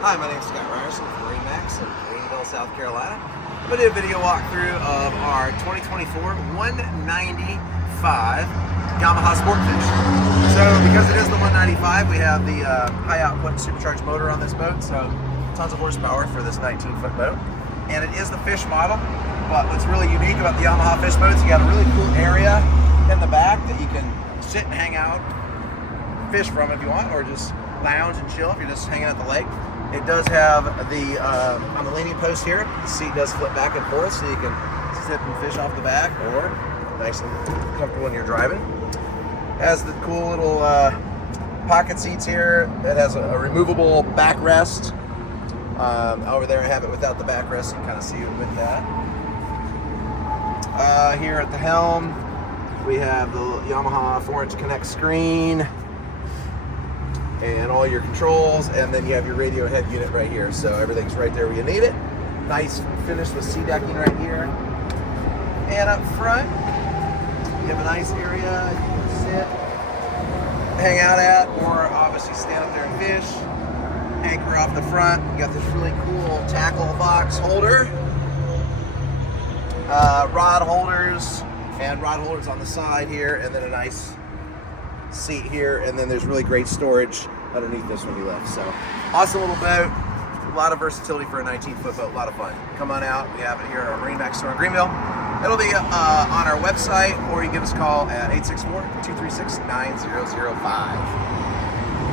Hi, my name is Scott Ryerson from MarineMax in Greenville, South Carolina. I'm going to do a video walkthrough of our 2024 195 Yamaha Sport Fish. So because it is the 195, we have the high output supercharged motor on this boat, so tons of horsepower for this 19-foot boat. And it is the fish model, but what's really unique about the Yamaha fish boats, you got a really cool area in the back that you can sit and hang out, fish from if you want, or just lounge and chill if you're just hanging at the lake. It does have the, on the leaning post here, the seat does flip back and forth so you can sit and fish off the back, or nice and comfortable when you're driving. It has the cool little pocket seats here. It has a removable backrest. Over there I have it without the backrest, you can kind of see it with that. Here at the helm, we have the Yamaha 4-inch Connext screen and all your controls, and then you have your radio head unit right here, so everything's right there where you need it. Nice finish with sea decking right here. And up front, you have a nice area you can sit, hang out at, or obviously stand up there and fish. Anchor off the front. You got this really cool tackle box holder, rod holders, and rod holders on the side here, and then a nice seat here, and then there's really great storage underneath this when you lift. So awesome little boat, a lot of versatility for a 19-foot boat, a lot of fun. Come on out, we have it here at our MarineMax store in Greenville. It'll be on our website, or you give us a call at 864-236-9005.